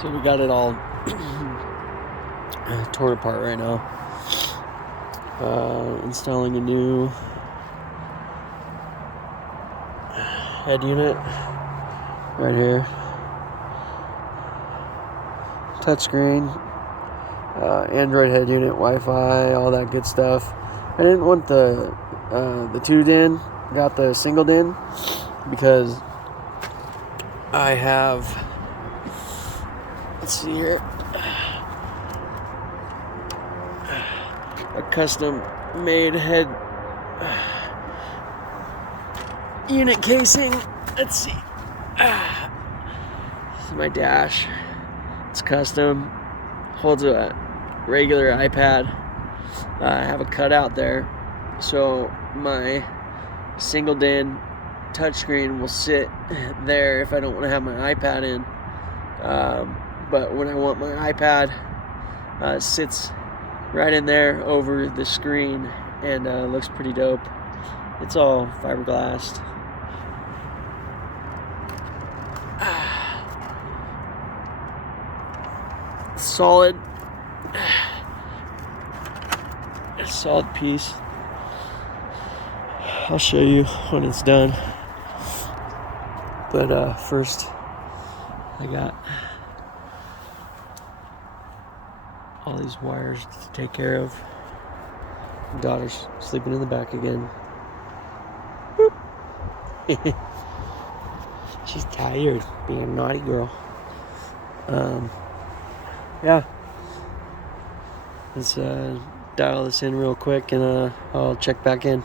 So we got it all torn apart right now. Installing a new head unit right here. Touchscreen, Android head unit, Wi-Fi, all that good stuff. I didn't want the 2-DIN, got the single DIN because I have, let's see here, a custom made head unit casing. Let's see. This is my dash. It's custom. Holds a regular iPad. I have a cutout there, so my single DIN touchscreen will sit there if I don't want to have my iPad in. But when I want my iPad, it sits right in there over the screen, and looks pretty dope. It's all fiberglass. Solid piece. I'll show you when it's done. But first, I got all these wires to take care of. My daughter's sleeping in the back again. She's tired, being a naughty girl. Yeah. Let's dial this in real quick, and I'll check back in.